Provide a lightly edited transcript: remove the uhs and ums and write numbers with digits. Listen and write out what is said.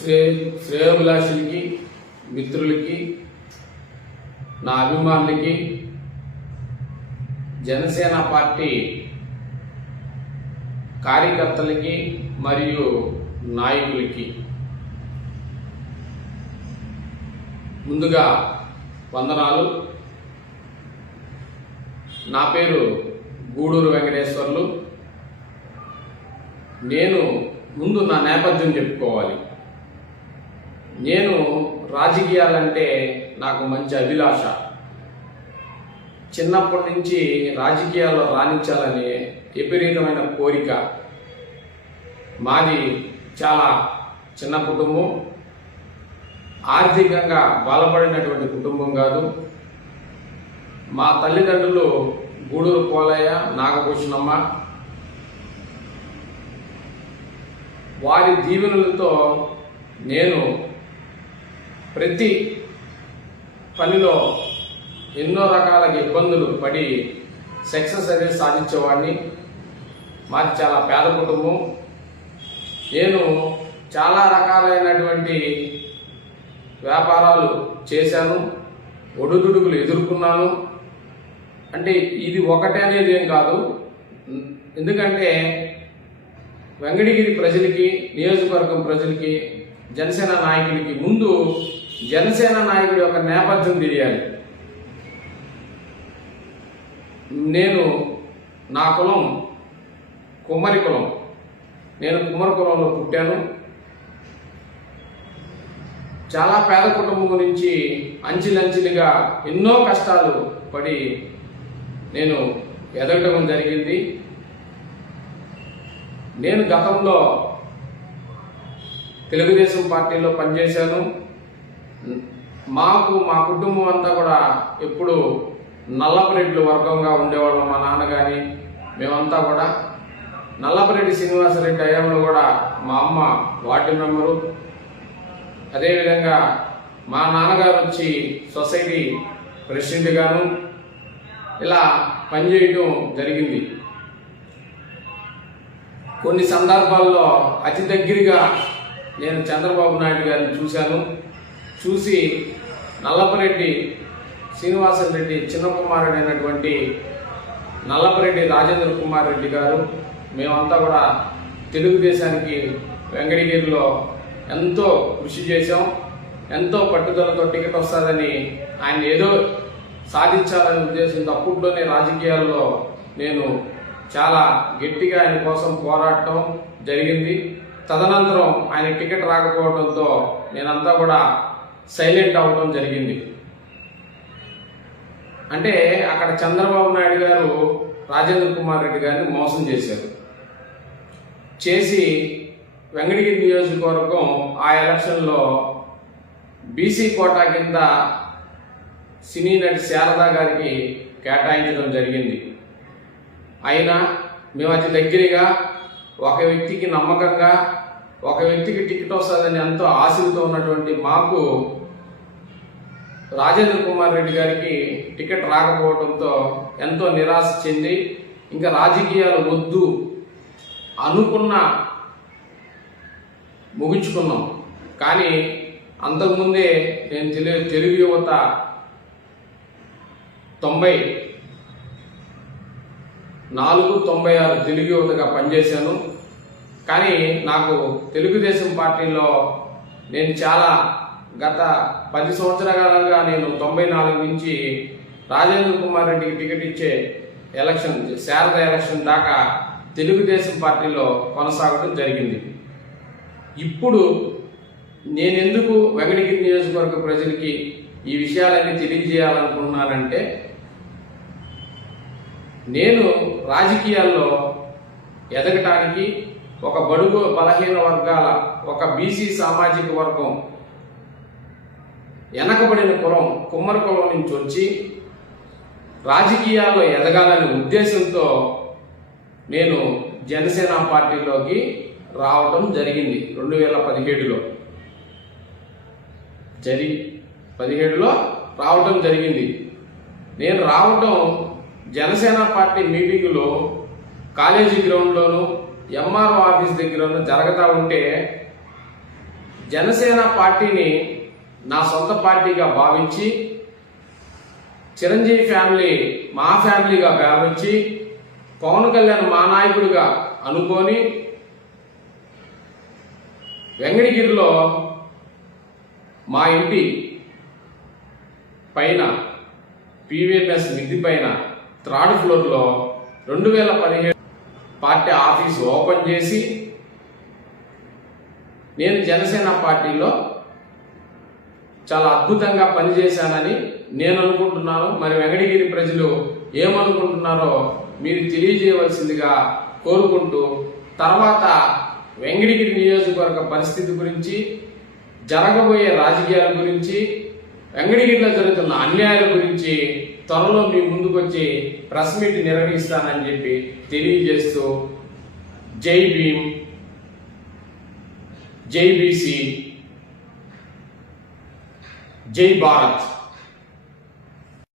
శ్రేయోభిలాషులకి, మిత్రులకి, నా అభిమానులకి, జనసేన పార్టీ కార్యకర్తలకి మరియు నాయకులకి ముందుగా వందనాలు. నా పేరు గూడూరు వెంకటేశ్వర్లు. నేను ముందు నా నేపథ్యం చెప్పుకోవాలి. నేను రాజకీయాలంటే నాకు మంచి అభిలాష. చిన్నప్పటి నుంచి రాజకీయాల్లో రాణించాలనే విపరీతమైన కోరిక. మాది చాలా చిన్న కుటుంబం, ఆర్థికంగా బలపడినటువంటి కుటుంబం కాదు. మా తల్లిదండ్రులు గూడూరు పోలయ్య, నాగభూషణమ్మ. వారి దీవెనలతో నేను ప్రతి పనిలో ఎన్నో రకాల ఇబ్బందులు పడి సక్సెస్ అనేది సాధించేవాడిని. మాది చాలా పేద కుటుంబం. నేను చాలా రకాలైనటువంటి వ్యాపారాలు చేశాను, ఒడుదుడుకులు ఎదుర్కొన్నాను. అంటే ఇది ఒకటే అనేది ఏం కాదు. ఎందుకంటే వెంకటగిరి ప్రజలకి, నియోజకవర్గం ప్రజలకి, జనసేన నాయకులకి ముందు జనసేన నాయకుడి యొక్క నేపథ్యం తెలియాలి. నా కులం కుమ్మరి కులం. నేను కుమ్మరి కులంలో పుట్టాను. చాలా పేద కుటుంబం నుంచి అంచెలంచెలుగా ఎన్నో కష్టాలు పడి నేను ఎదగటం జరిగింది. నేను గతంలో తెలుగుదేశం పార్టీలో పనిచేశాను. మా కుటుంబం అంతా కూడా ఎప్పుడు నల్లపరెడ్డి వర్గంగా ఉండేవాళ్ళం. మా నాన్న కానీ మేమంతా కూడా నల్లపరెడ్డి శ్రీనివాసరెడ్డి హయాంలో కూడా మా అమ్మ వార్డు మెంబరు. అదేవిధంగా మా నాన్నగారు వచ్చి సొసైటీ ప్రెసిడెంట్ గాను ఇలా పనిచేయటం జరిగింది. కొన్ని సందర్భాల్లో అతి దగ్గరగా నేను చంద్రబాబు నాయుడు గారిని చూసి నల్లపరెడ్డి శ్రీనివాసరెడ్డి చిన్న కుమారుడు అయినటువంటి నల్లపరెడ్డి రాజేంద్ర కుమార్ రెడ్డి గారు, మేమంతా కూడా తెలుగుదేశానికి వెంకటగిరిలో ఎంతో కృషి చేశాం. ఎంతో పట్టుదలతో టికెట్ వస్తుందని, ఆయన ఏదో సాధించాలనే ఉద్దేశంతో అప్పట్లోనే రాజకీయాల్లో నేను చాలా గట్టిగా ఆయన కోసం పోరాడటం జరిగింది. తదనంతరం ఆయన టికెట్ రాకపోవడంతో నేనంతా కూడా సైలెంట్ అవ్వడం జరిగింది. అంటే అక్కడ చంద్రబాబు నాయుడు గారు రాజేంద్ర కుమార్ రెడ్డి గారిని మోసం చేసి వెంకటగిరి నియోజకవర్గం ఆ ఎలక్షన్లో బీసీ కోటా కింద సినీ నటి శారదా గారికి కేటాయించడం జరిగింది. అయినా మేము అతి దగ్గరగా ఒక వ్యక్తికి నమ్మకంగా, ఒక వ్యక్తికి టికెట్ వస్తుందని ఎంతో ఆశతో ఉన్నటువంటి మాకు రాజేంద్ర కుమార్ రెడ్డి గారికి టికెట్ రాకపోవడంతో ఎంతో నిరాశ చెంది ఇంకా రాజకీయాలు వద్దు అనుకున్న ముగించుకున్నాం. కానీ అంతకుముందే నేను తెలుగు యువత 94-96 తెలుగు యువతగా పనిచేశాను. కానీ నాకు తెలుగుదేశం పార్టీలో నేను చాలా గత 10 సంవత్సరాలుగా నేను 94 నుంచి రాజేంద్ర కుమార్ రెడ్డికి టికెట్ ఇచ్చే శారద ఎలక్షన్ దాకా తెలుగుదేశం పార్టీలో కొనసాగడం జరిగింది. ఇప్పుడు నేనెందుకు వెంకటగిరి నియోజకవర్గ ప్రజలకి ఈ విషయాలన్నీ తెలియజేయాలనుకుంటున్నానంటే, నేను రాజకీయాల్లో ఎదగటానికి ఒక బడుగు బలహీన వర్గాల, ఒక బీసీ సామాజిక వర్గం, వెనకబడిన కులం కుమ్మరి కులం నుంచి వచ్చి రాజకీయాల్లో ఎదగాలనే ఉద్దేశంతో నేను జనసేన పార్టీలోకి రావటం జరిగింది. 2017లో రావటం జరిగింది. నేను రావటం జనసేన పార్టీ మీటింగులో కాలేజీ గ్రౌండ్లోను, ఎంఆర్ఓ ఆఫీస్ దగ్గరను జరుగుతూ ఉంటే జనసేన పార్టీని నా సొంత పార్టీగా భావించి, చిరంజీవి ఫ్యామిలీ మా ఫ్యామిలీగా భావించి, పవన్ కళ్యాణ్ మా నాయకుడిగా అనుకొని వెంకటగిరిలో మా ఇంటి పైన పీవీఎంఎస్ మిద్ది పైన 3rd ఫ్లోర్లో 2017 పార్టీ ఆఫీస్ ఓపెన్ చేసి నేను జనసేన పార్టీలో చాలా అద్భుతంగా పనిచేశానని నేను అనుకుంటున్నాను. మరి వెంకటగిరి ప్రజలు ఏమనుకుంటున్నారో మీరు తెలియజేయవలసిందిగా కోరుకుంటూ, తర్వాత వెంకటగిరి నియోజకవర్గ పరిస్థితి గురించి, జరగబోయే రాజకీయాల గురించి, వెంకటగిరిలో జరుగుతున్న అన్యాయాల గురించి త్వరలో మీ ముందుకు వచ్చి ప్రెస్ మీట్ నిర్వహిస్తానని చెప్పి తెలియజేస్తూ, జై భీమ్, జై బీసీ, జై భారత్.